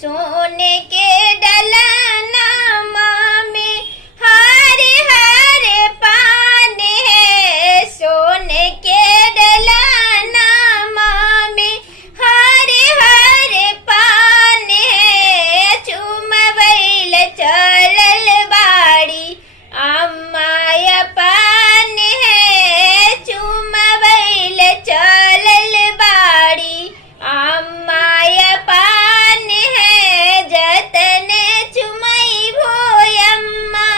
सोने के डलाना में हरे हरे पान है। सोने के डलाना में हरे हरे पान है। चुमवैल चलल बाड़ी अम्माया पान है। चुमवैल चलल बाड़ी अम्माया पान है। जतने चुमई भोयम्मा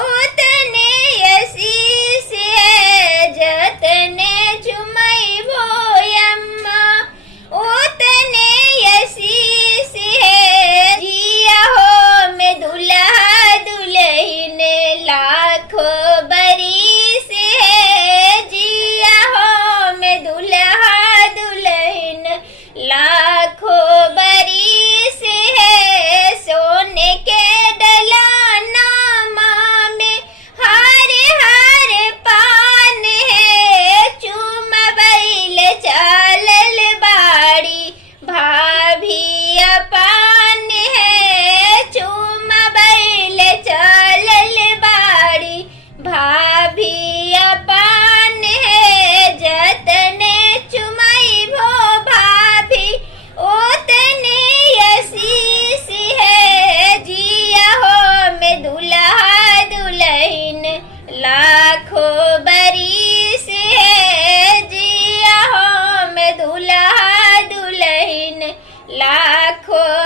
उतने आशीष है। जतने चुमई भोयम्मा उतने आशीष है। जिया हो में दुल्हा दुल्हन लाखों बरिस है। जिया हो में दुल्हा दुल्हन लाखों बरिस है। सोने के डलाना में हरे हरे पान है। चुमवैल चलल बाड़ी भाभी पान है। चुमवैल चलल बाड़ी भाभी पान है। जतने चुमई भो भाभी उतने आशीष है। जिया हो में दुल्हा दुल्हन लाखों बरिस है। जिया हो में दुल्हा दुल्हन लाखों